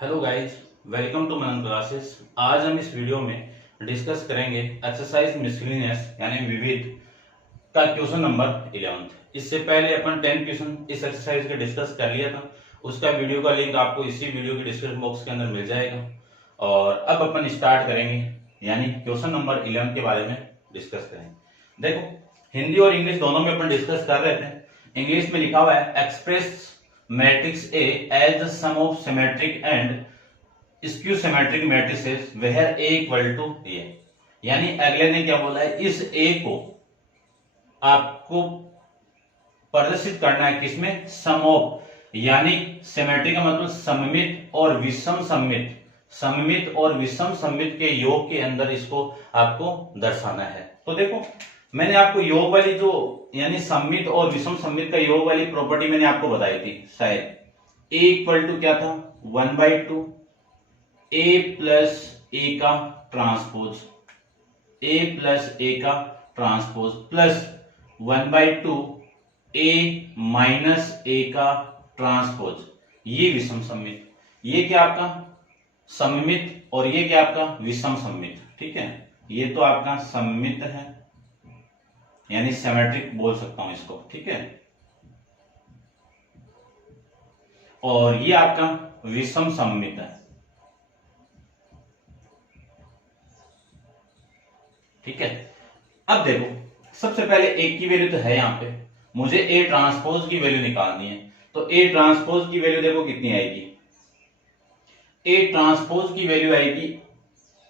Hello guys, welcome to Manan classes. आज हम इस वीडियो में डिस्कस करेंगे एक्सरसाइज मिसलिनियस यानी विविध का क्वेश्चन नंबर 11। इससे पहले अपन 10 क्वेश्चन इस एक्सरसाइज के डिस्कस कर लिया था। उसका वीडियो का लिंक आपको इसी वीडियो के डिस्क्रिप्शन बॉक्स के अंदर मिल जाएगा। और अब अपन स्टार्ट करेंगे यानी क्वेश्चन नंबर 11 के बारे में डिस्कस करेंगे। देखो, हिंदी और इंग्लिश दोनों में अपन डिस्कस कर रहे थे। इंग्लिश में लिखा हुआ है express matrix A as the sum of symmetric and skew symmetric matrices where A equal to A. यानी अगले ने क्या बोला है, इस ए को आपको प्रदर्शित करना है किसमें, सम ऑफ यानी सिमेट्रिक का मतलब सममित और विषम सममित, सममित और विषम सममित के योग के अंदर इसको आपको दर्शाना है। तो देखो, मैंने आपको योग वाली जो यानी सममित और विषम सममित का योग वाली प्रॉपर्टी मैंने आपको बताई थी शायद। ए इक्वल टू क्या था, 1/2 ए प्लस ए का ट्रांसपोज, ए प्लस ए का ट्रांसपोज प्लस 1/2 ए माइनस ए का ट्रांसपोज। ये विषम सममित, ये क्या आपका सममित और ये क्या आपका विषम सममित। ठीक है, ये तो आपका सममित है यानी सिमेट्रिक बोल सकता हूं इसको। ठीक है, और ये आपका विषम सममित है। ठीक है, अब देखो, सबसे पहले एक की वैल्यू तो है यहां पे, मुझे ए ट्रांसपोज की वैल्यू निकालनी है। तो ए ट्रांसपोज की वैल्यू देखो कितनी आएगी, ए ट्रांसपोज की वैल्यू आएगी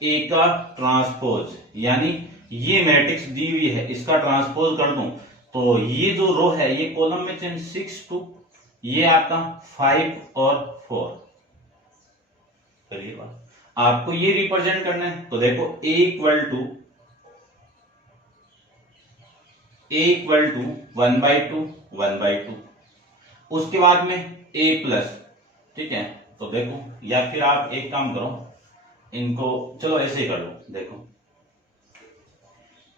ए का ट्रांसपोज, यानी ये मैट्रिक्स दी हुई है, इसका ट्रांसपोज कर दूं तो ये जो रो है ये कॉलम में चेंज 6 2, ये आपका 5 और 4। चलिए बात, आपको ये रिप्रेजेंट करना है। तो देखो ए इक्वल टू 1/2 1/2, उसके बाद में ए प्लस। ठीक है, तो देखो, या फिर आप एक काम करो, इनको चलो ऐसे ही कर लो। देखो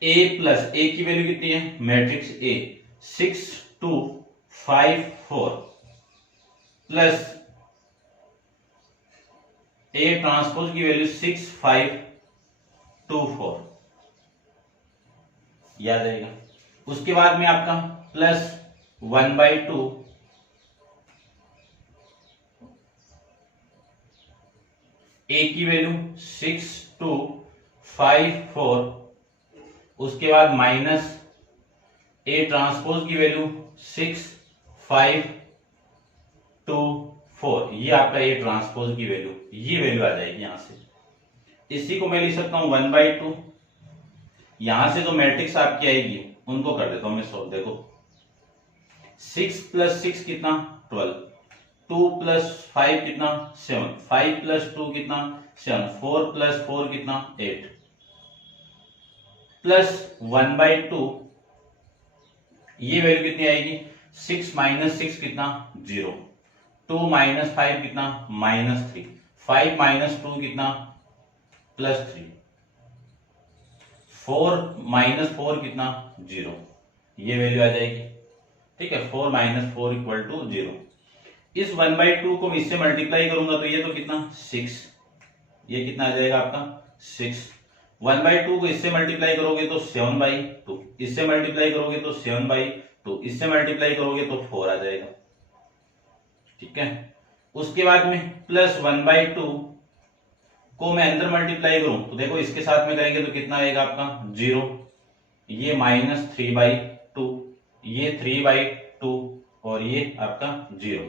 a प्लस ए की वैल्यू कितनी है, matrix A 6 2 5 4 plus A transpose की वैल्यू 6 5 2 4, याद रहेगा। उसके बाद में आपका प्लस 1/2 ए की वैल्यू 6 2 5 4, उसके बाद माइनस ए ट्रांसपोज की वैल्यू 6 5 2 4, ये आपका ए ट्रांसपोज की वैल्यू, ये वैल्यू आ जाएगी यहां से। इसी को मैं लिख सकता हूं 1/2। यहां से जो मैट्रिक्स आपकी आएगी उनको कर देता हूं मैं सॉल्व। देखो 6 प्लस 6 कितना 12, 2 प्लस 5 कितना 7, 5 प्लस 2 कितना 7, 4 प्लस 4 कितना 8 प्लस 1/2, ये वैल्यू कितनी आएगी, 6 माइनस 6 कितना 0, 2 माइनस 5 कितना -3, 5 माइनस 2 कितना +3, 4 माइनस 4 कितना 0, ये वैल्यू आ जाएगी। ठीक है, 4 माइनस 4 इक्वल टू 0। इस 1/2 को इससे मल्टीप्लाई करूंगा तो ये तो कितना 6, ये कितना आ जाएगा आपका 6। 1/2 को इससे मल्टीप्लाई करोगे तो 7/2, इससे मल्टीप्लाई करोगे तो 7/2, इससे मल्टीप्लाई करोगे तो 4 आ जाएगा। ठीक है, उसके बाद में प्लस 1/2 को मैं अंदर मल्टीप्लाई करूं तो देखो इसके साथ में करेंगे तो कितना आएगा आपका 0, ये -3/2, ये 3/2 और ये आपका 0,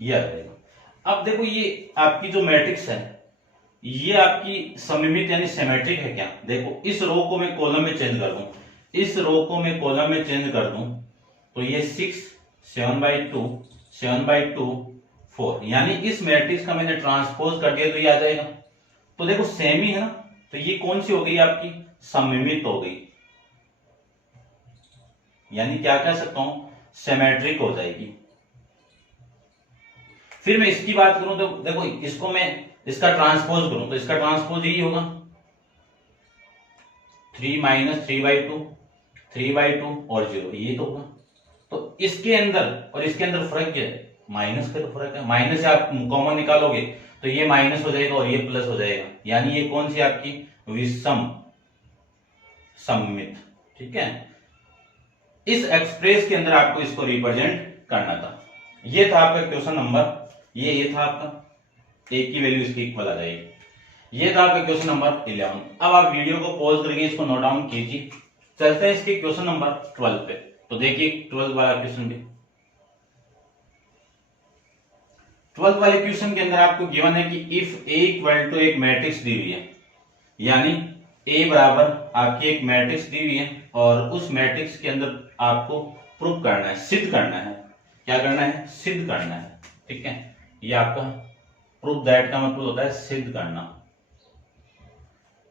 ये आ जाएगा। अब देखो, ये आपकी जो मैट्रिक्स है ये आपकी सममित यानी सिमेट्रिक है क्या। देखो, इस रो को मैं कॉलम में चेंज कर दूं, इस रो को मैं कॉलम में चेंज कर दूं तो ये 6 7/2 7/2 4, यानी इस मैट्रिक्स का मैंने ट्रांसपोज कर दिया तो ये आ जाएगा। तो देखो सेम ही है ना, तो ये कौन सी हो गई आपकी सममित हो गई, यानी क्या कह सकता हूं सिमेट्रिक हो जाएगी। फिर मैं इसकी बात करूं तो देखो, इसको मैं इसका ट्रांसपोज करूं तो इसका ट्रांसपोज यही होगा 3 माइनस 3/2 3/2 और 0, ये तो होगा। तो इसके अंदर और इसके अंदर फर्क क्या है, माइनस का तो फर्क है, माइनस से आप कॉमन निकालोगे तो ये माइनस हो जाएगा और ये प्लस हो जाएगा, यानी ये कौन सी आपकी विषम सममित। ठीक है, इस एक्सप्रेस के अंदर आपको इसको रिप्रेजेंट करना था। ये था आपका क्वेश्चन नंबर, ये था आपका ए की वैल्यू इसकी इक्वल आ जाएगी। ये था आपका क्वेश्चन नंबर 11। अब आप वीडियो को पॉज करके इसको नोट डाउन कीजिए। चलते हैं इसके क्वेश्चन नंबर 12 पे। तो देखिए 12 वाला क्वेश्चन भी, 12 वाले क्वेश्चन के अंदर आपको गिवन है कि इफ ए इक्वल टू एक मैट्रिक्स दी हुई है, यानी ए बराबर आपकी एक मैट्रिक्स दी हुई है और उस मैट्रिक्स के अंदर आपको प्रूफ करना है, सिद्ध करना है। क्या करना है? सिद्ध करना है। ठीक है, ये आपका प्रूफ दैट का मतलब होता है सिद्ध करना।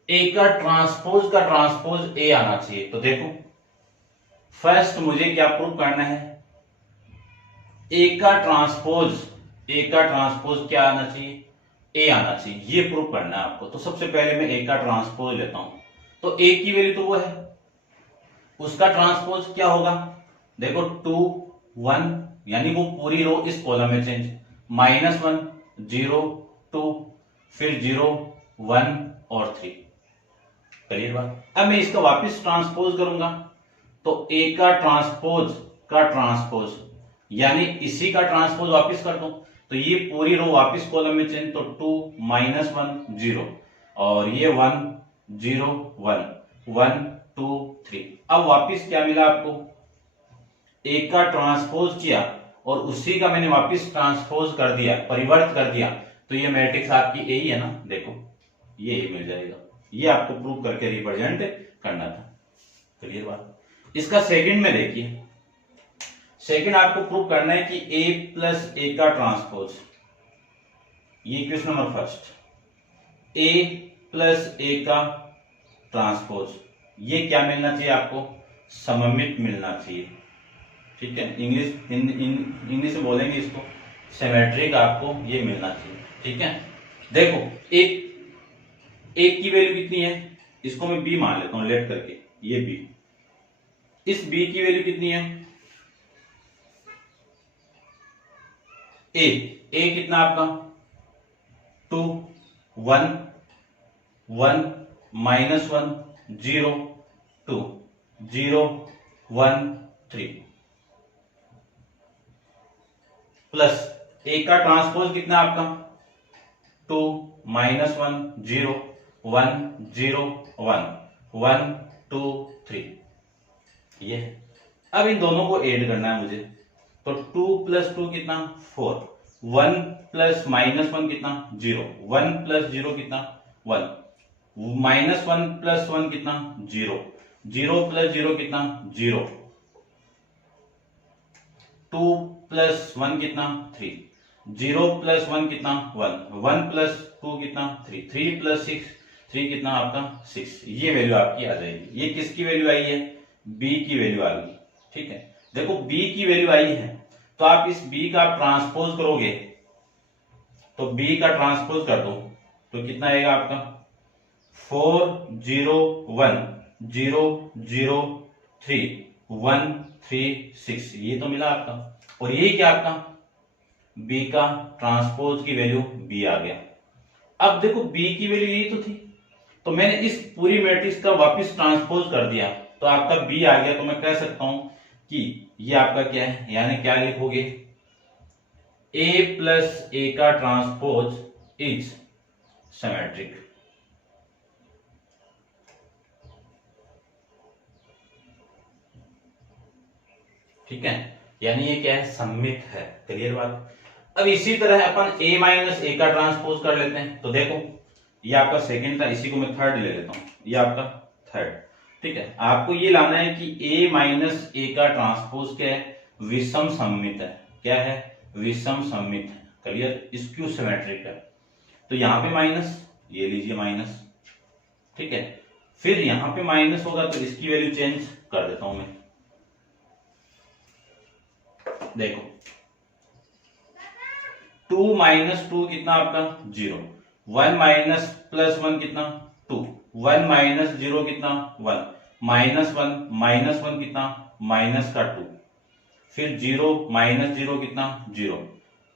ए का ट्रांसपोज ए आना चाहिए। तो देखो फर्स्ट मुझे क्या प्रूफ करना है? ए का ट्रांसपोज क्या आना चाहिए? ए आना चाहिए, ये प्रूफ करना है आपको। तो सबसे पहले मैं ए का ट्रांसपोज लेता हूं। तो ए की वैल्यू तो वो है, उसका ट्रांसपोज क्या होगा? देखो 2 1, यानी वो पूरी रो इस कॉलम में चेंज, -1 0 2 फिर 0 1 और 3। क्लियर बात? अब मैं इसका वापस ट्रांसपोज करूंगा तो ए का ट्रांसपोज यानी इसी का ट्रांसपोज वापस कर दो तो ये पूरी रो वापस कॉलम में चेंज, तो 2 -1 0 और ये 1 0 1 1 2 3। अब वापस क्या मिला आपको? ए का ट्रांसपोज किया और उसी का मैंने वापस ट्रांसपोज कर दिया, परिवर्त कर दिया, तो ये मैट्रिक्स आपकी ए ही है ना। देखो ये मिल जाएगा। ये आपको प्रूव करके रिप्रेजेंट करना था। क्लियर बात? इसका सेकंड में देखिए, सेकंड आपको प्रूव करना है कि a प्लस ए का ट्रांसपोज, ये question number first, a plus A का ट्रांसपोज, ये क्या मिलना चाहिए आपको? सममित मिलना चाहिए। ठीक है, इंग्लिश में बोलेंगे इसको सिमेट्रिक, आपको ये मिलना चाहिए। ठीक है, देखो एक की वैल्यू कितनी है? इसको मैं b मान लेता हूं लेट करके, ये b। इस b की वैल्यू कितनी है? a कितना आपका? 2 1 1 -1 0 2 0 1 3 प्लस a का ट्रांसपोज कितना आपका? 2 -1 0 1 0 1 1 2 3। ये अब इन दोनों को ऐड करना है मुझे, तो 2 + 2 कितना? 4 1 + -1 कितना? 0 1 + 0 कितना? 1 -1 + 1 कितना? 0 0 + 0 कितना? 0 2 + 1 कितना? 3 0 + 1 कितना? 1 1 + 2 कितना? 3 3 + 6 3 कितना आपका? 6। ये वैल्यू आपकी आ जाएगी। ये किसकी वैल्यू आई है? b की वैल्यू आ गई। ठीक है, देखो b की वैल्यू आई है तो आप इस b का ट्रांसपोज करोगे, तो b का ट्रांसपोज कर दो तो कितना आएगा आपका? 4 0 1 0 0 3 1 3 6। ये तो मिला आपका, और यही क्या आपका? b का ट्रांसपोज की वैल्यू b आ गया। अब देखो b की वैल्यू यही तो थी, तो मैंने इस पूरी मैट्रिक्स का वापस ट्रांसपोज कर दिया तो आपका b आ गया। तो मैं कह सकता हूं कि ये आपका क्या है, यानी क्या लिखोगे? a + ए का ट्रांसपोज इज सिमेट्रिक। ठीक है, यानी ये क्या है? सममित है। क्लियर बात? अब इसी तरह अपन a - ए का ट्रांसपोज कर लेते हैं। तो देखो ये आपका सेकंड था, इसी को मैं थर्ड ले लेता हूं, ये आपका थर्ड। ठीक है, आपको ये लाना है कि a - ए का ट्रांसपोज क्या है? विषम सममित है। क्या है? विषम सममित है। क्लियर? स्क्यू सिमेट्रिक है। तो यहां पे माइनस, ये लीजिए माइनस। ठीक है, फिर यहां पे माइनस होगा तो इसकी वैल्यू चेंज कर देता हूं मैं। देखो 2 - 2 कितना आपका? 0 1 - +1 कितना? 2 1 - 0 कितना? 1 -1 कितना? -2 फिर 0 - 0 कितना? 0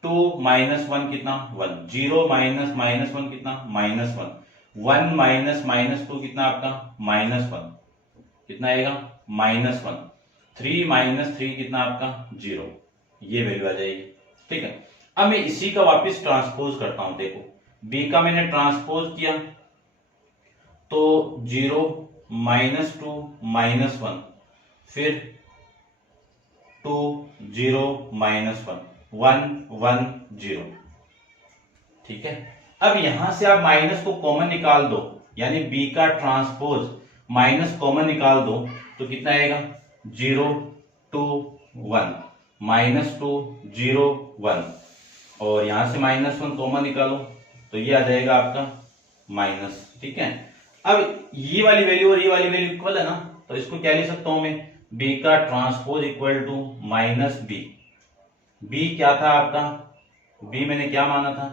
2 माइनस 1 कितना 1, 0 माइनस माइनस 1 कितना -1, 1 माइनस माइनस 2 कितना आपका -1, कितना आएगा -1, 3 माइनस 3 कितना आपका 0, ये वैल्यू आ जाएगी। ठीक है, अब मैं इसी का वापस ट्रांसपोज करता हूं। देखो b का मैंने ट्रांसपोज किया तो 0 -2 -1, फिर 2 0 -1 1 1 0। ठीक है, अब यहां से आप माइनस को कॉमन निकाल दो, यानी b का ट्रांसपोज माइनस कॉमन निकाल दो तो कितना आएगा 0 2 1 -2 0 1, और यहां से -1 कॉमन निकालो तो ये आ जाएगा आपका माइनस। ठीक है, अब ये वाली वैल्यू और ये वाली वैल्यू इक्वल है ना, तो इसको क्या लिख सकता हूं मैं, b का transpose equal to -b। b क्या था आपका, b मैंने क्या माना था,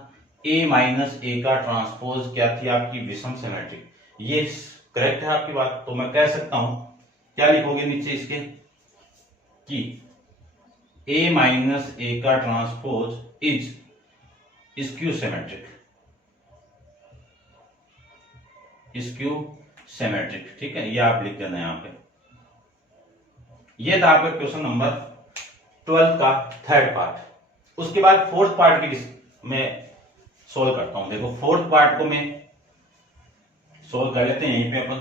a माइनस a का ट्रांसपोज क्या थी आपकी विषम सिमेट्रिक। ये करेक्ट है आपकी बात, तो मैं कह सकता हूं क्या लिखोगे नीचे इसके कि a माइनस a का transpose is skew symmetric, skew symmetric. ठीक है, ये आप लिख देना यहां पे। ये था आपका क्वेश्चन नंबर 12 का थर्ड पार्ट। उसके बाद फोर्थ पार्ट की मैं सोल्व करता हूं। देखो फोर्थ पार्ट को मैं सोल्व कर लेते हैं यहीं पे अपन।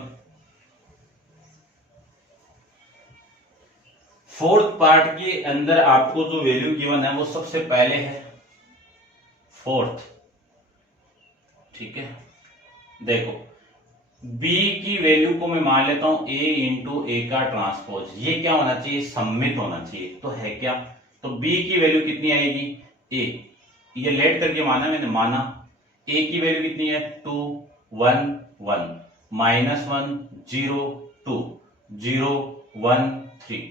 फोर्थ पार्ट के अंदर आपको जो वैल्यू गिवन है वो सबसे पहले है फोर्थ। ठीक है, देखो b की वैल्यू को मैं मान लेता हूं a इंटू ए का ट्रांसपोज। ये क्या होना चाहिए, सम्मित होना चाहिए, तो है क्या, तो b की वैल्यू कितनी आएगी a, ये लेट करके माना मैंने, माना a की वैल्यू कितनी है 2 1 1 -1 0 2 0 1 3,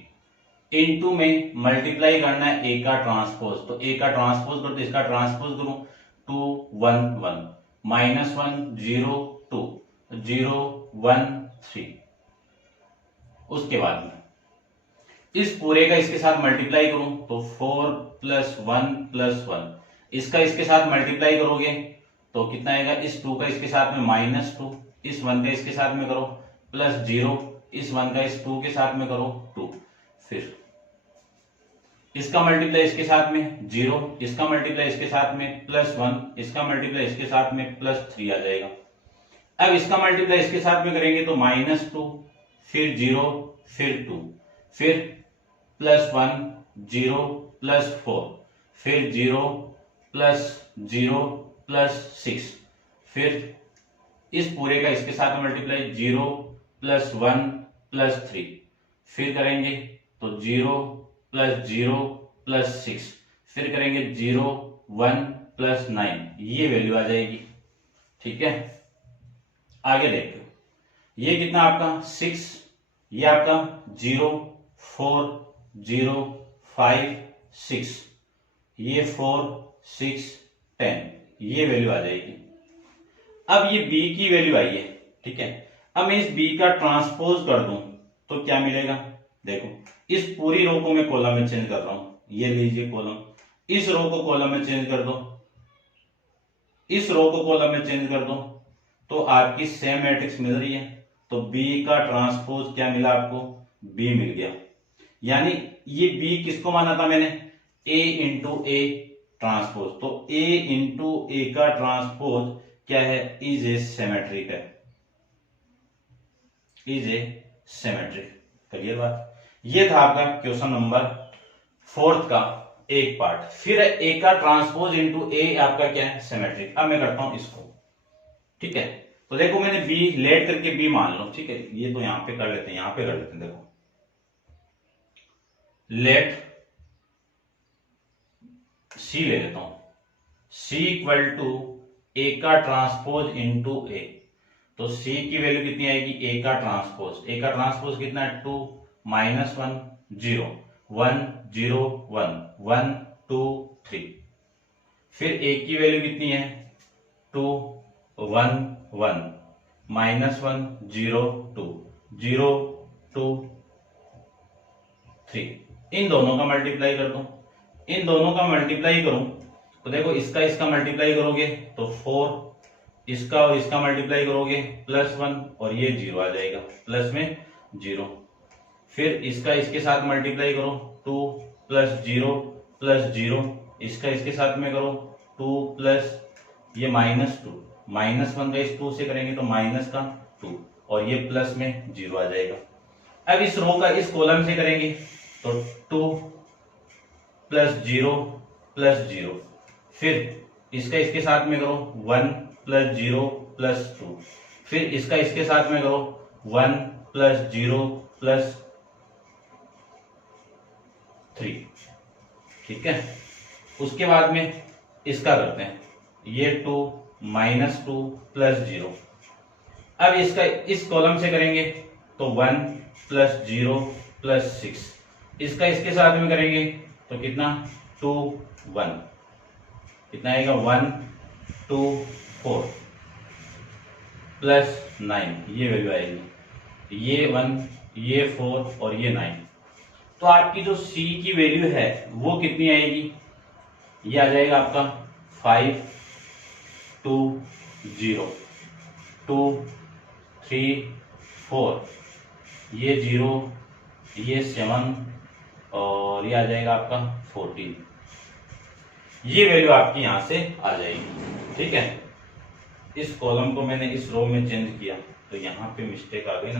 इनटू में मल्टीप्लाई करना है a का ट्रांसपोज, तो a का ट्रांसपोज करो तो इसका ट्रांसपोज करो 2 1 1 -1 0 2 0 1 3। उसके बाद में इस पूरे का इसके साथ मल्टीप्लाई करूं तो 4 + 1 + 1, इसका इसके साथ मल्टीप्लाई करोगे तो कितना आएगा, इस 2 का इसके साथ में -2, इस 1 का इसके साथ में करो +0, इस 1 का इस 2 के साथ में करो 2, फिर इसका मल्टीप्लाई इसके साथ में 0, इसका मल्टीप्लाई इसके साथ में +1, इसका मल्टीप्लाई इसके साथ में +3 आ जाएगा। अब इसका मल्टीप्लाई इसके साथ में करेंगे तो -2, फिर 0, फिर 2, फिर +1 0 +4, फिर 0 +0 +6, फिर इस पूरे का इसके साथ मल्टीप्लाई 0 +1 +3, फिर करेंगे तो 0 +0 +6, फिर करेंगे 0 1 +9, ये वैल्यू आ जाएगी। ठीक है, आगे देखो ये कितना आपका 6, ये आपका 0 4 0 5 6, ये 4 6 10, ये वैल्यू आ जाएगी। अब ये b की वैल्यू आई है। ठीक है, अब मैं इस b का ट्रांसपोज कर दूं तो क्या मिलेगा, देखो इस पूरी रो को मैं कॉलम में चेंज कर रहा हूं, ये लीजिए कॉलम, इस रो को कॉलम में चेंज कर दो, इस रो को कॉलम में चेंज कर दो, तो आपकी सेम मैट्रिक्स मिल रही है। तो b का ट्रांसपोज क्या मिला आपको, b मिल गया। यानी ये b किसको माना था मैंने, a इंटू ए ट्रांसपोज, तो a इंटू ए का ट्रांसपोज क्या है, इज ए सिमेट्रिक है, इज ए सिमेट्रिक। क्लियर बात, ये था आपका क्वेश्चन नंबर 4 का एक पार्ट। फिर ए का ट्रांसपोज इंटू ए आपका क्या है, सिमेट्रिक। अब मैं करता हूं इसको। ठीक है, तो देखो मैंने बी लेट करके बी मान लो। ठीक है, ये तो यहां पे कर लेते हैं, यहां पे कर लेते हैं। देखो लेट सी ले लेता हूं, सी इक्वल टू ए का ट्रांसपोज इंटू ए, तो सी की वैल्यू कितनी आएगी, ए का ट्रांसपोज, ए का ट्रांसपोज कितना है 2 -1 0 1 0 1 1 2 3, फिर ए की वैल्यू कितनी है 2 1 1 -1 0 2 0 2 3, इन दोनों का मल्टीप्लाई कर दूं, इन दोनों का मल्टीप्लाई करूं तो देखो इसका इसका मल्टीप्लाई करोगे तो 4, इसका और इसका मल्टीप्लाई करोगे +1 और ये 0 आ जाएगा, प्लस में 0। फिर इसका इसके साथ मल्टीप्लाई करो 2 + 0 + 0, इसका इसके साथ में करो 2 प्लस ये -2, -1 का इस 2 से करेंगे तो माइनस का 2 और ये प्लस में 0 आ जाएगा। अब इस रो का इस कॉलम से करेंगे तो 2 + 0 + 0, फिर इसका इसके साथ में करो 1 + 0 + 2, फिर इसका इसके साथ में करो 1 + 0 + 3। ठीक है, उसके बाद में इसका करते हैं, ये 2 -2 + 0। अब इसका इस कॉलम से करेंगे तो 1 + 0 + 6, इसका इसके साथ में करेंगे तो कितना 2 1, कितना आएगा 1 2 4 + 9, ये वैल्यू आएगी, ये 1 ये 4 और ये 9। तो आपकी जो C की वैल्यू है वो कितनी आएगी, ये आ जाएगा आपका 5 2 0 2 3 4, ये 0 ये 7 और ये आ जाएगा आपका 14। ये वैल्यू आपकी यहां से आ जाएगी। ठीक है, इस कॉलम को मैंने इस रो में चेंज किया तो यहां पे मिस्टेक आ गई ना,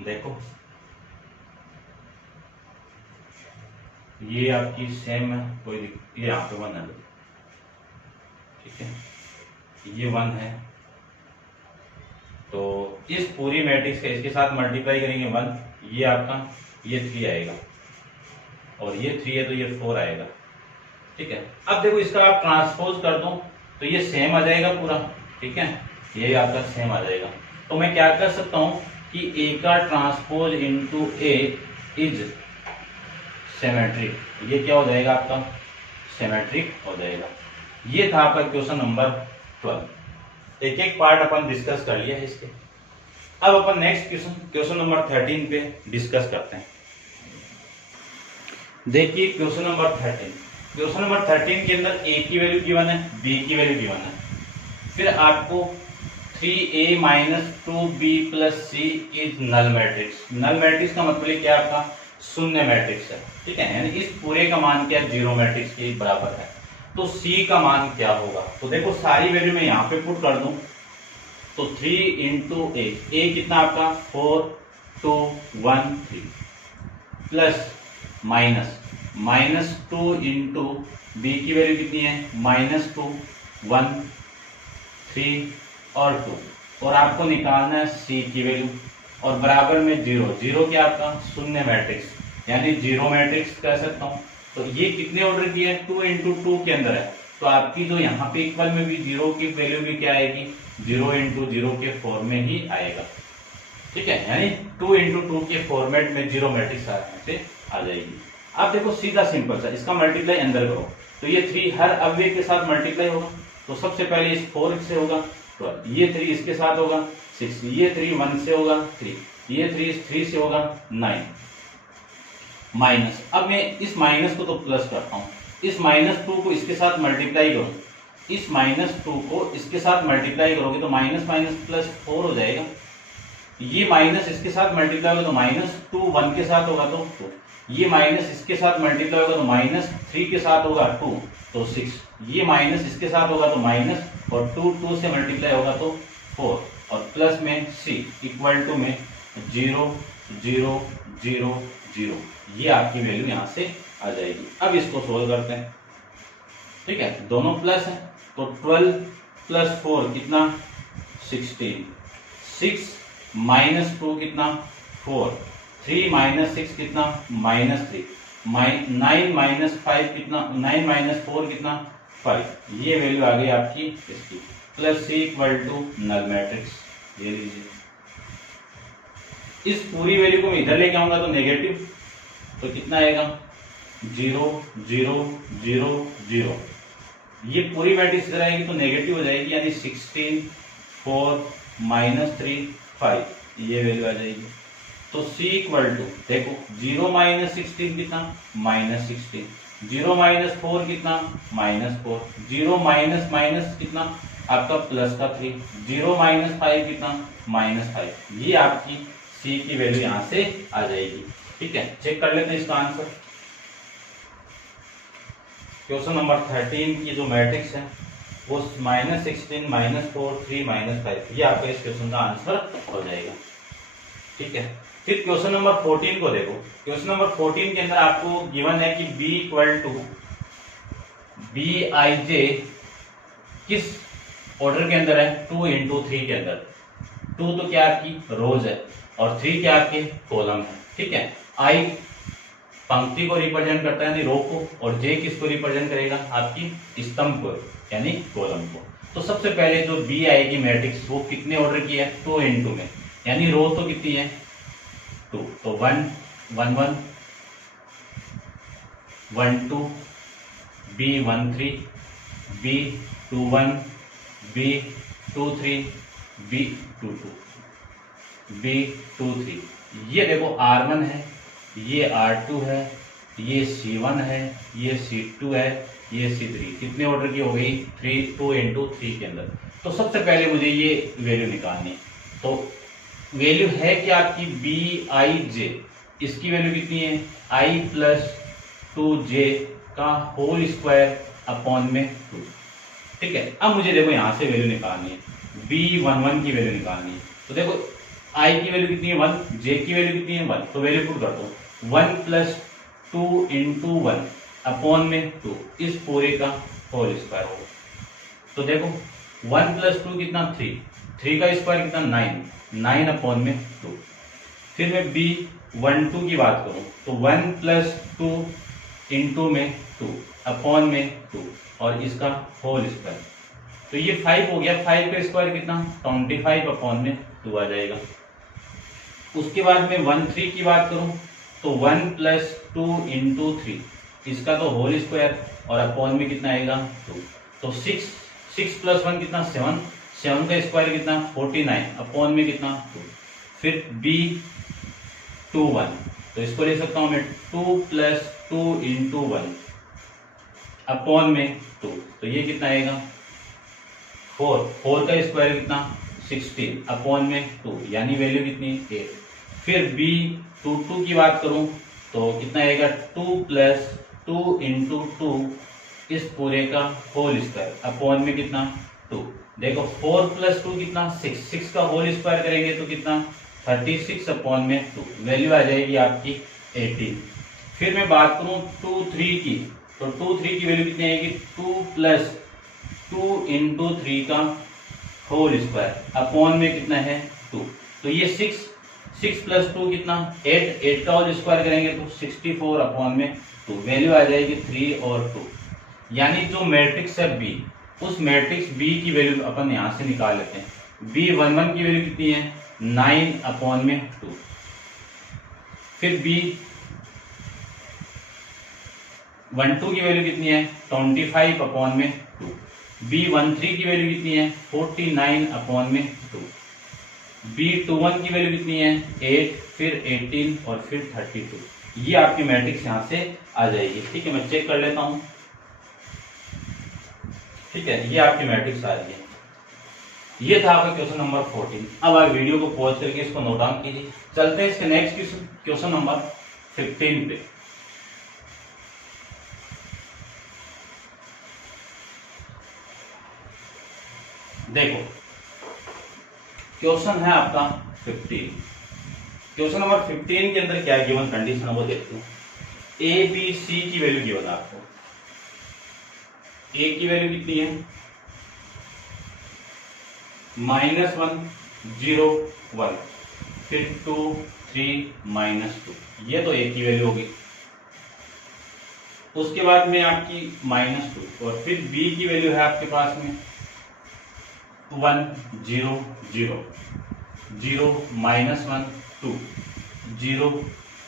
देखो ये आपकी सेम है, कोई ये यहाँ पे 1 है, ठीक है, ये 1 है। तो इस पूरी मैट्रिक्स का इसके साथ मल्टीप्लाई करेंगे 1, ये आपका ये 3 आएगा और ये 3 है तो ये 4 आएगा। ठीक है, अब देखो इसका आप ट्रांसपोज कर दो तो ये सेम आ जाएगा पूरा। ठीक है, ये आपका सेम आ जाएगा। तो मैं क्या कर सकता हूं कि A का transpose into A is symmetric, ये क्या हो जाएगा आपका सिमेट्रिक हो जाएगा। ये था आपका क्वेश्चन नंबर 12। एक एक पार्ट अपन डिस्कस कर लिया है इसके। अब अपन नेक्स्ट क्वेश्चन नंबर 13 पे डिस्कस करते हैं। देखिए क्वेश्चन नंबर 13 के अंदर A की वैल्यू गिवन है, B की वैल्यू गिवन है, फिर आपको 3A - 2B + C is null matrix. Null matrix का मतलब क्या आपका शून्य मैट्रिक्स है। ठीक है, यानी इस पूरे का मान क्या 0 मैट्रिक्स के बराबर है। तो C का मान क्या होगा, तो देखो सारी वैल्यू मैं यहाँ पे पुट कर दूं तो 3 × A कितना आपका 4 2 1 3 प्लस माइनस -2 × B की वैल्यू कितनी है -2 1 3 और 2 और आपको निकालना है C की वैल्यू और बराबर में 0 क्या आपका शून्य मैट्रिक्स यानी 0 मैट्रिक्स कह सकता हूं। तो ये कितने ऑर्डर की है 2 × 2 के अंदर है, तो आपकी जो यहाँ पे इक्वल में भी 0 की वैल्यू भी क्या आएगी 0 × 0 के फॉर्म में ही आएगा। ठीक है, यानी 2 × 2 के फॉर्मेट में 0 मैट्रिक्स से आ जाएगी। अब देखो सीधा सिंपल सा इसका मल्टीप्लाई अंदर करो तो ये 3 हर अवयव के साथ मल्टीप्लाई होगा। तो सबसे पहले इस 4 से होगा 12, ये 3 इसके साथ होगा 6, ये 3 1 से होगा 3, ये 3 से होगा 9 माइनस। अब मैं इस माइनस को तो प्लस करता हूँ, इस -2 को इसके साथ मल्टीप्लाई करो, इस -2 को इसके साथ मल्टीप्लाई करोगे तो माइनस प्लस 4 हो जाएगा। ये माइनस इसके साथ मल्टीप्लाई होगा तो -2 1 के साथ होगा तो 2, ये माइनस इसके साथ मल्टीप्लाई होगा तो -3 के साथ होगा 2 तो 6, ये माइनस इसके साथ होगा तो माइनस और 2 से मल्टीप्लाई होगा तो 4 और प्लस में C इक्वल टू में 0 0 0 0, ये आपकी वैल्यू यहां से आ जाएगी। अब इसको सोल्व करते हैं। ठीक है, दोनों प्लस है तो 12 + 4 कितना 16, 6 - 2 कितना 4, 3 - 6 कितना -3, 9 - 5 कितना 9 - 4 कितना 5, ये वैल्यू आ गई आपकी इसकी। Plus C equal to null matrix, ये लीजिए। इस पूरी वैल्यू को मैं इधर लेके आऊंगा तो नेगेटिव, तो कितना आएगा 0 0 0 0, ये पूरी मैट्रिक्स इधर आएगी तो नेगेटिव हो जाएगी यानी 16 4 -3 5, ये वैल्यू आ जाएगी। तो C इक्वल टू देखो 0 माइनस 16 कितना -16, 0 माइनस 4 कितना -4, 0 माइनस माइनस कितना आपका प्लस का 3, 0 माइनस 5 कितना -5। ये आपकी C की वैल्यू यहां से आ जाएगी। ठीक है, चेक कर लेते हैं इसका आंसर। क्वेश्चन नंबर 13 की जो मैट्रिक्स है वो -16 -4 3 -5, ये आपका इस क्वेश्चन का आंसर हो जाएगा। ठीक है, फिर क्वेश्चन नंबर 14 को देखो। क्वेश्चन नंबर 14 के अंदर आपको गिवन है कि B इक्वल टू Bij किस ऑर्डर के अंदर है, 2 into 3 के अंदर। 2 तो क्या आपकी रोज है और 3 क्या आपके कॉलम है। ठीक है, I पंक्ति को रिप्रेजेंट करता है यानी रो को, और J किसको रिप्रेजेंट करेगा, आपकी स्तंभ को यानी कॉलम को। तो सबसे पहले जो B आएगी मैट्रिक्स वो कितने ऑर्डर की है, 2 into में, यानी रो तो कितनी है 2, तो 1 1 1 1 2 B 1 3 B 2 1 B 2 3 B 2 2 B 2 3। ये देखो R1 है, ये R2 है, ये C1 है, ये C2 है, ये C3। कितने ऑर्डर की हो गई, 2 into 3 के अंदर। तो सबसे पहले मुझे ये वैल्यू निकालनी है। तो वैल्यू है कि आपकी Bij, इसकी वैल्यू कितनी है, I प्लस 2j का होल स्क्वायर अपॉन में 2। ठीक है, अब मुझे देखो यहां से वैल्यू निकालनी है, B11 की वैल्यू निकालनी है। तो देखो I की वैल्यू कितनी है 1, J की वैल्यू कितनी है 1, तो वैल्यू पुट कर दो 1 प्लस 2 into 1 अपॉन में 2, इस पूरे का होल स्क्वायर होगा। तो देखो 1 प्लस 2 कितना 3, 3 का स्क्वायर कितना 9, 9 अपॉन में 2। फिर मैं B12 की बात करूं तो 1 प्लस 2 इंटू में 2 अपॉन में 2 और इसका होल स्क्वायर। तो ये 5 हो गया, 5 का स्क्वायर कितना 25 अपॉन में 2 आ जाएगा। उसके बाद में 13 की बात करूं तो 1 प्लस 2 इंटू 3, इसका तो होल स्क्वायर और अपॉन में कितना आएगा 2। तो 6 प्लस 1 कितना 7, 7 का स्क्वायर कितना 49 अपॉन में कितना 2। फिर B21, तो इसको ले सकता हूं मैं 2 प्लस 2 इंटू 1 अपॉन में 2, तो ये कितना आएगा 4 का स्क्वायर कितना 16 अपॉन में 2, यानी वैल्यू कितनी 8। फिर B22 की बात करूं तो कितना आएगा 2 प्लस 2 इंटू 2, इस पूरे का होल स्क्वायर अपॉन में कितना 2। देखो 4 प्लस 2 कितना 6, 6 का होल स्क्वायर करेंगे तो कितना 36 अपॉन में 2, वैल्यू आ जाएगी आपकी 18। फिर मैं बात करूं 2 3 की, तो 2 3 की वैल्यू कितनी आएगी 2 प्लस 2 इंटू 3 का होल स्क्वायर अपॉन में कितना है 2। तो ये 6 प्लस 2 कितना 8 का होल स्क्वायर करेंगे तो 64 अपॉन में 2, वैल्यू आ जाएगी 3 और 2। यानी जो मैट्रिक्स है B, उस मैट्रिक्स B की वैल्यू अपन यहां से निकाल लेते हैं। B11 की वैल्यू कितनी है 9 अपॉन में 2। फिर B12 की वैल्यू कितनी है 25 अपॉन में 2। B13 की वैल्यू कितनी है 49 अपॉन में 2। B21 की वैल्यू कितनी है 8, फिर 18 और फिर 32। ये आपकी मैट्रिक्स यहां से आ जाएगी। ठीक है, मैं चेक कर लेता हूं। ठीक है, ये आपकी मैट्रिक्स आ रही है। ये था आपका क्वेश्चन नंबर 14। अब आप वीडियो को पॉज करके इसको नोट डाउन कीजिए। चलते हैं इसके नेक्स्ट क्वेश्चन नंबर 15 पे। देखो क्वेश्चन है आपका 15। क्वेश्चन नंबर 15 के अंदर क्या गिवन कंडीशन है वो देखते हैं। ए बी सी की वैल्यू गिवन है आपको। ए की वैल्यू कितनी है -1 0 1, फिर 2 3 -2, ये तो ए की वैल्यू होगी। उसके बाद में आपकी -2 और फिर बी की वैल्यू है आपके पास में 1 0 0 0 -1 2 0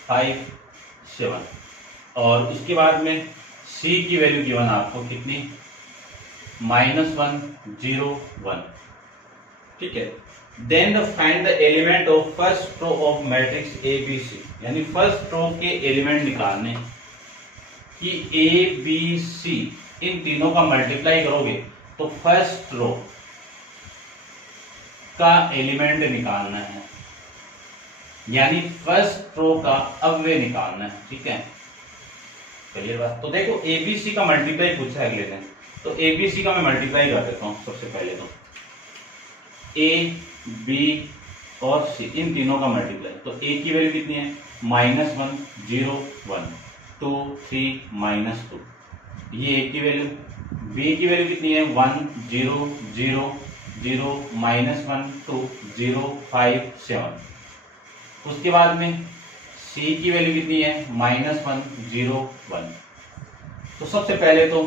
5 7, और इसके बाद में सी की वैल्यू गिवन आपको कितनी -1 0 1। ठीक है, then find the element of first row of matrix A B C, यानी फर्स्ट रो के एलिमेंट निकालने कि ए बी सी इन तीनों का मल्टीप्लाई करोगे तो फर्स्ट रो का एलिमेंट निकालना है, यानी फर्स्ट रो का अव्यय निकालना है। ठीक है, क्लियर बात। तो देखो एबीसी का मल्टीप्लाई पूछा है अगले दिन, तो एबीसी का मैं मल्टीप्लाई कर देता हूं। सबसे पहले तो ए बी और सी इन तीनों का मल्टीप्लाई, तो ए की वैल्यू कितनी है -1 0 1 2 3 -2, ये ए की वैल्यू। बी की वैल्यू कितनी है 1 0 0 0 -1 2 0 5 7। उसके बाद में सी की वैल्यू कितनी है -1 0 1। तो सबसे पहले तो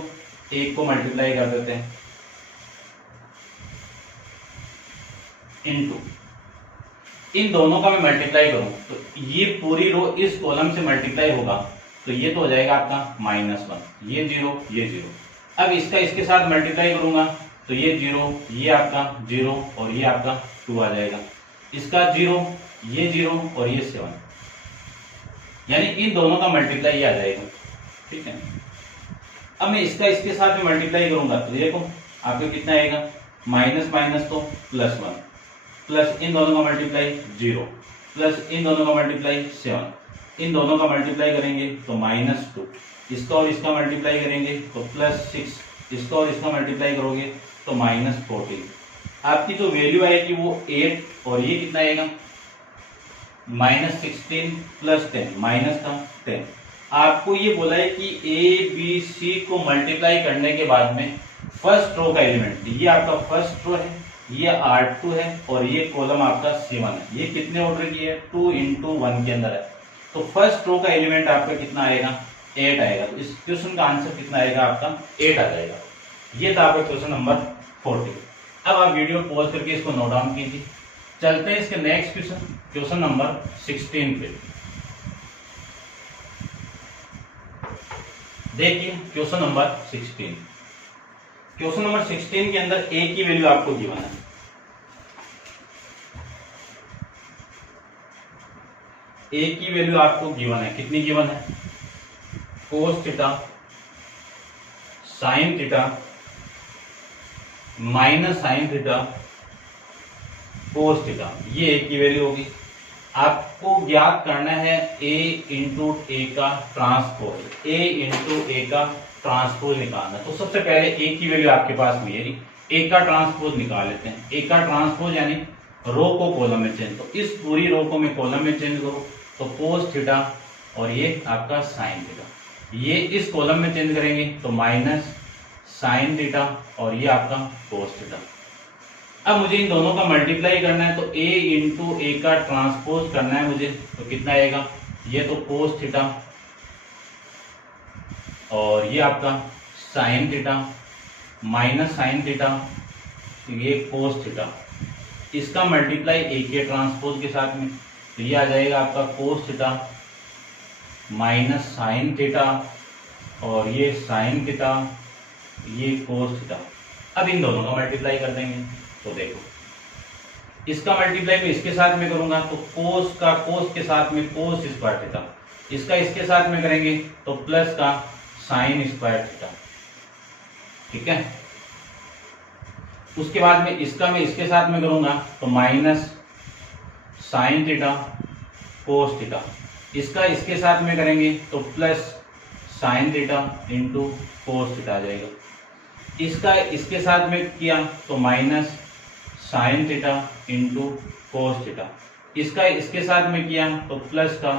एक को मल्टीप्लाई कर देते हैं इनटू, इन दोनों का मैं मल्टीप्लाई करूं तो ये पूरी रो इस कॉलम से मल्टीप्लाई होगा, तो ये तो हो जाएगा आपका -1, ये 0 ये 0। अब इसका इसके साथ मल्टीप्लाई करूंगा तो ये 0 ये आपका 0 और ये आपका 2 आ जाएगा, इसका 0 ये 0 और ये 7, यानी इन दोनों का मल्टीप्लाई ये आ जाएगा। ठीक है, अब मैं इसका इसके साथ में मल्टीप्लाई करूंगा तो देखो आपको कितना आएगा, माइनस माइनस तो +1, प्लस इन दोनों का मल्टीप्लाई 0, प्लस इन दोनों का मल्टीप्लाई 7, इन दोनों का मल्टीप्लाई करेंगे तो -2, इसका और इसका मल्टीप्लाई करेंगे तो +6, इसका और इसका मल्टीप्लाई करोगे तो -14। आपकी जो वैल्यू आएगी वो 8 और ये कितना आएगा -16 + 10 -10। आपको ये बोला है कि ए बी सी को मल्टीप्लाई करने के बाद में फर्स्ट रो का एलिमेंट, ये आपका फर्स्ट रो है, ये R2 है और ये कॉलम आपका C1 है। ये कितने ऑर्डर की है 2 × 1 के अंदर है, तो फर्स्ट रो का एलिमेंट आपका कितना आएगा 8 आएगा। तो इस क्वेश्चन का आंसर कितना आएगा आपका 8 आ जाएगा। ये था आपका क्वेश्चन नंबर 40। अब आप वीडियो पॉज करके इसको नोट डाउन कीजिए। चलते हैं इसके नेक्स्ट क्वेश्चन, क्वेश्चन नंबर 16 पे। देखिए क्वेश्चन नंबर 16, क्वेश्चन नंबर 16 के अंदर ए की वैल्यू आपको गिवन है। ए की वैल्यू आपको गिवन है, कितनी गिवन है cos theta sin theta -sin theta cos theta, ये ए की वैल्यू होगी। आपको ज्ञात करना है a × a का ट्रांसपोज, a × a का ट्रांसपोज निकालना। तो सबसे पहले a की वैल्यू आपके पास में है, a का ट्रांसपोज निकाल लेते हैं। a का ट्रांसपोज यानी रो को कॉलम में चेंज, तो इस पूरी रो को मैं कॉलम में चेंज करूं तो cos थीटा और ये आपका sin थीटा, ये इस कॉलम में चेंज करेंगे तो -sin थीटा और ये आपका cos थीटा। अब मुझे इन दोनों का मल्टीप्लाई करना है, तो a × a का ट्रांसपोज करना है मुझे, तो कितना आएगा, ये तो cos थीटा और ये आपका sin थीटा -sin थीटा, ये cos थीटा, इसका मल्टीप्लाई a के ट्रांसपोज के साथ में, तो ये आ जाएगा आपका cos थीटा -sin थीटा और ये sin थीटा, ये cos थीटा। अब इन दोनों का मल्टीप्लाई कर देंगे, तो देखो इसका मल्टीप्लाई मैं इसके साथ में करूंगा तो cos का cos के साथ में cos स्क्वायर थीटा, इसका इसके साथ में करेंगे तो प्लस का sin स्क्वायर थीटा। ठीक है, उसके बाद में इसका मैं इसके साथ में करूंगा तो -sin थीटा cos थीटा, इसका इसके साथ में करेंगे तो plus sin theta × cos theta आ जाएगा। इसका इसके साथ में किया तो -sin थीटा × cos थीटा, इसका इसके साथ में किया तो प्लस का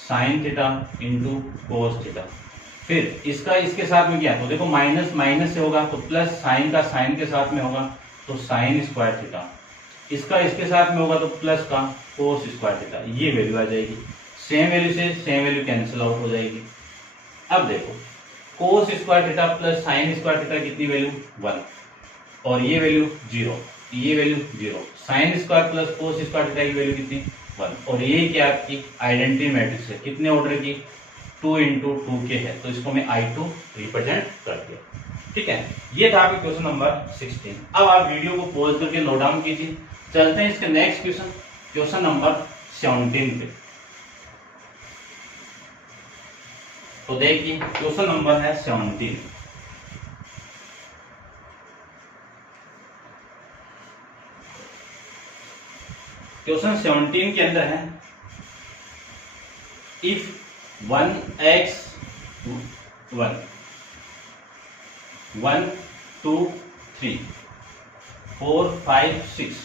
sin थीटा × cos थीटा, फिर इसका इसके साथ में किया तो देखो माइनस माइनस से होगा तो प्लस साइन का साइन के साथ में होगा तो sin स्क्वायर थीटा, इसका इसके साथ में होगा तो प्लस का cos स्क्वायर थीटा, ये वैल्यू आ जाएगी। सेम वैल्यू से सेम वैल्यू कैंसिल आउट हो जाएगी। अब देखो cos square theta plus sin square theta कितनी वैल्यू 1 और ये वैल्यू 0, ये value 0, sin square plus cos square theta की वैल्यू कितनी 1 और ये क्या आपकी आइडेंटिटी मैट्रिक्स है, कितने ऑर्डर की 2 इंटू 2 के है, तो इसको मैं I2 रिप्रेजेंट कर दिया। ठीक है, ये था आपका क्वेश्चन नंबर 16। अब आप वीडियो को पॉज करके नोट डाउन कीजिए। चलते हैं इसके नेक्स्ट क्वेश्चन, क्वेश्चन नंबर 17 पे। तो देखिए क्वेश्चन नंबर है 17। क्वेश्चन 17 के अंदर है इफ 1x 1 2 3 4 5 6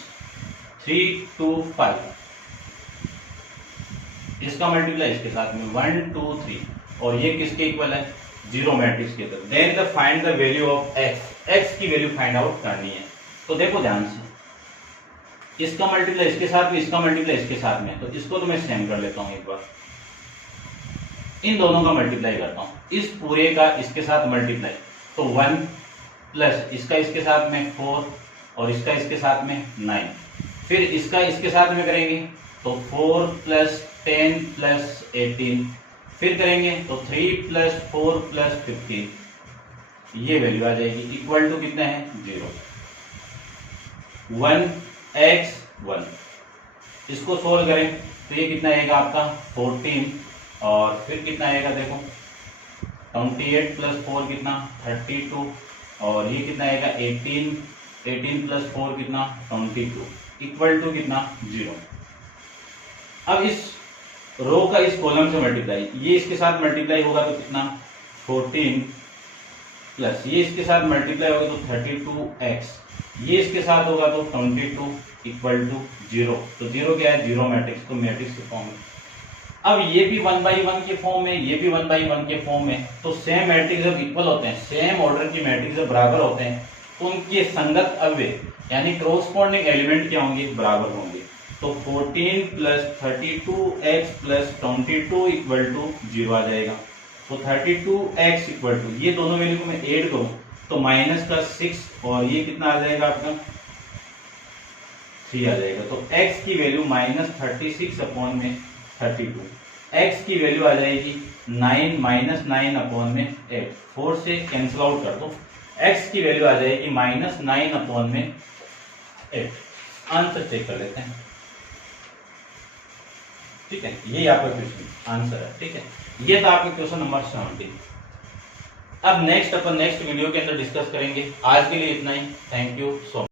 3 2 5 इसका मल्टीप्लाई इसके साथ में 1 2 3 और ये किसके इक्वल है, जीरो मैट्रिक्स के अंदर। Then the find the value of x की वैल्यू फाइंड आउट करनी है। तो देखो ध्यान से, इसका मल्टीप्लाई इसके साथ में, इसका मल्टीप्लाई इसके साथ में, तो इसको तो मैं सेम कर लेता हूं एक बार, इन दोनों का मल्टीप्लाई करता हूं, इस पूरे का इसके साथ मल्टीप्लाई, तो 1 प्लस इसका इसके साथ में 4 और इसका इसके साथ में 9, फिर इसका इसके साथ में करेंगे तो 4 प्लस 10 प्लस 18, फिर करेंगे तो 3 प्लस 4 प्लस 15, ये वैल्यू आ जाएगी इक्वल टू कितना है 0। 1x 1 इसको सोल्व करें तो ये कितना आएगा आपका 14 और फिर कितना आएगा देखो 28 प्लस 4 कितना 32 और ये कितना आएगा 18 प्लस 4 कितना 22 इक्वल टू कितना 0। अब इस रो का इस कॉलम से मल्टीप्लाई, ये इसके साथ मल्टीप्लाई होगा तो कितना 14 प्लस ये इसके साथ मल्टीप्लाई होगा तो 32x, ये इसके साथ होगा तो 22 इक्वल टू 0। तो 0 क्या है, जीरो मैट्रिक्स, तो मैट्रिक्स के फॉर्म में। अब ये भी 1/1 के फॉर्म में, ये भी 1/1 के फॉर्म में, तो सेम मैट्रिक्स जब इक्वल होते हैं, सेम ऑर्डर की मैट्रिक्स जब बराबर होते हैं तो उनके संगत अव्यय यानी क्रॉसपोंडिंग एलिमेंट क्या होंगे, बराबर होंगे। तो 14 plus 32x plus 22 equal to 0 आ जाएगा। तो 32x इक्वल टू, ये दोनों वैल्यू को मैं ऐड करूं तो माइनस का 6 और ये कितना आ जाएगा आपका 3 आ जाएगा। तो x की वैल्यू माइनस 36 अपॉन में 32, x की वैल्यू आ जाएगी 9 माइनस 9 अपॉन में 8, 4 से कैंसिल आउट कर दो, x की वैल्यू आ जाएगी माइनस 9 अपॉन में 8। आंसर चेक कर लेते हैं। ठीक है, ये आपका क्वेश्चन आंसर है। ठीक है, ये था आपका क्वेश्चन नंबर 17। अब नेक्स्ट अपन नेक्स्ट वीडियो के अंदर डिस्कस करेंगे। आज के लिए इतना ही। Thank you so much.